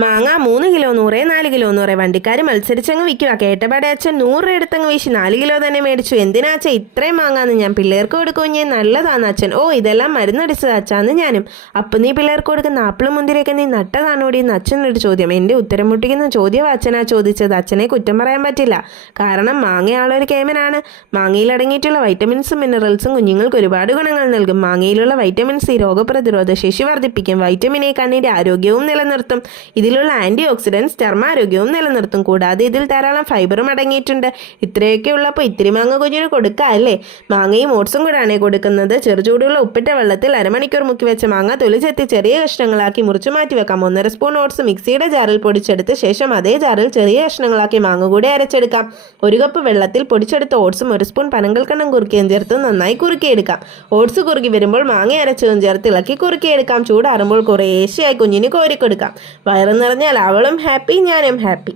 മാങ്ങ 3 kilo 100, 4 kilo 100. വണ്ടിക്കാർ മത്സരിച്ചങ്ങ് വിൽക്കുക. കേട്ടപാടെ അച്ഛൻ 100 രൂപ എടുത്തങ്ങ് വീശി 4 കിലോ തന്നെ മേടിച്ചു. എന്തിനാ അച്ഛൻ ഇത്രയും മാങ്ങാന്ന്? ഞാൻ പിള്ളേർക്ക് കൊടുക്കുഞ്ഞേ, നല്ലതാന്ന് അച്ഛൻ. ഓ, ഇതെല്ലാം മരുന്നടിച്ചത് അച്ഛാന്ന് ഞാനും. അപ്പം നീ പിള്ളേർക്ക് കൊടുക്കുന്ന ആപ്പിളും മുന്തിരിയൊക്കെ നീ നട്ടതാണോടി എന്ന് അച്ഛനൊരു ചോദ്യം. എൻ്റെ ഉത്തരം മുട്ടിക്കുന്ന ചോദ്യം അച്ഛനാ ചോദിച്ചത്. അച്ഛനെ കുറ്റം പറയാൻ പറ്റില്ല. കാരണം മാങ്ങയാളൊരു കേമനാണ്. മാങ്ങയിൽ അടങ്ങിയിട്ടുള്ള വൈറ്റമിൻസും മിനറൽസും കുഞ്ഞുങ്ങൾക്ക് ഒരുപാട് ഗുണങ്ങൾ നൽകും. മാങ്ങയിലുള്ള വൈറ്റമിൻ സി രോഗപ്രതിരോധ ശേഷി വർദ്ധിപ്പിക്കും. വൈറ്റമിൻ എ കണ്ണിൻ്റെ ആരോഗ്യവും നിലനിർത്തും. ഇതിലുള്ള ആൻറ്റി ഓക്സിഡൻസ് ചർമ്മാരോഗ്യവും നിലനിർത്തും. കൂടാതെ ഇതിൽ ധാരാളം ഫൈബറും അടങ്ങിയിട്ടുണ്ട്. ഇത്രയൊക്കെ ഉള്ളപ്പോൾ ഇത്തിരി മാങ്ങ കുഞ്ഞിന് കൊടുക്കാം അല്ലേ? മാങ്ങയും ഓട്സും കൂടാണ് കൊടുക്കുന്നത്. ചെറുചൂടുള്ള ഉപ്പിട്ട വെള്ളത്തിൽ അരമണിക്കൂർ മുക്കി വെച്ച മാങ്ങ തൊലി ചെത്തി ചെറിയ കഷ്ണങ്ങളാക്കി മുറിച്ച് മാറ്റി വെക്കാം. 1.5 സ്പൂൺ ഓട്സ് മിക്സിയുടെ ജാറിൽ പൊടിച്ചെടുത്ത് ശേഷം അതേ ജാറിൽ ചെറിയ കഷ്ണങ്ങളാക്കി മാങ്ങ കൂടി അരച്ചെടുക്കാം. 1 കപ്പ് വെള്ളത്തിൽ പൊടിച്ചെടുത്ത ഓട്സും 1 സ്പൂൺ പനങ്കൽക്കണ്ണം കുറുക്കിയും ചേർത്ത് നന്നായി കുറുക്കിയെടുക്കാം. ഓട്സ് കുറുകി വരുമ്പോൾ മാങ്ങ അരച്ചതും ചേർത്ത് ഇളക്കി കുറുക്കിയെടുക്കാം. ചൂടാറുമ്പോൾ കുറേശ്ശെയായി കുഞ്ഞിന് കോരിക്കൊടുക്കാം. വയറ് നിറഞ്ഞാൽ അവളും ഹാപ്പി, ഞാനും ഹാപ്പി.